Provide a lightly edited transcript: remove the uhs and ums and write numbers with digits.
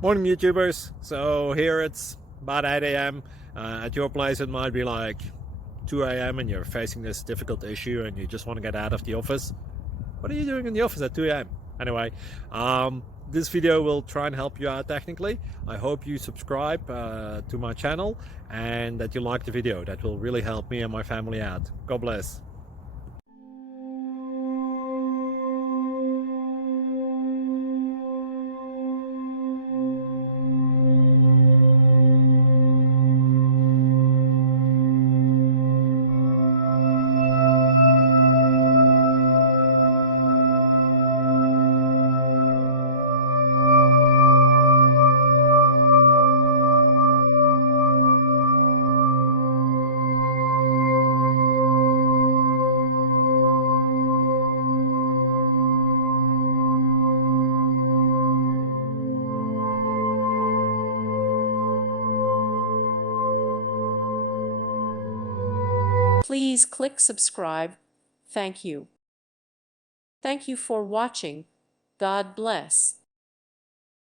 Morning, YouTubers. So here it's about 8 a.m. At your place, it might be like 2 a.m. and you're facing this difficult issue and you just want to get out of the office. What are you doing in the office at 2 a.m.? Anyway, this video will try and help you out technically. I hope you subscribe to my channel and that you like the video. That will really help me and my family out. God bless. Please click subscribe. Thank you. Thank you for watching. God bless.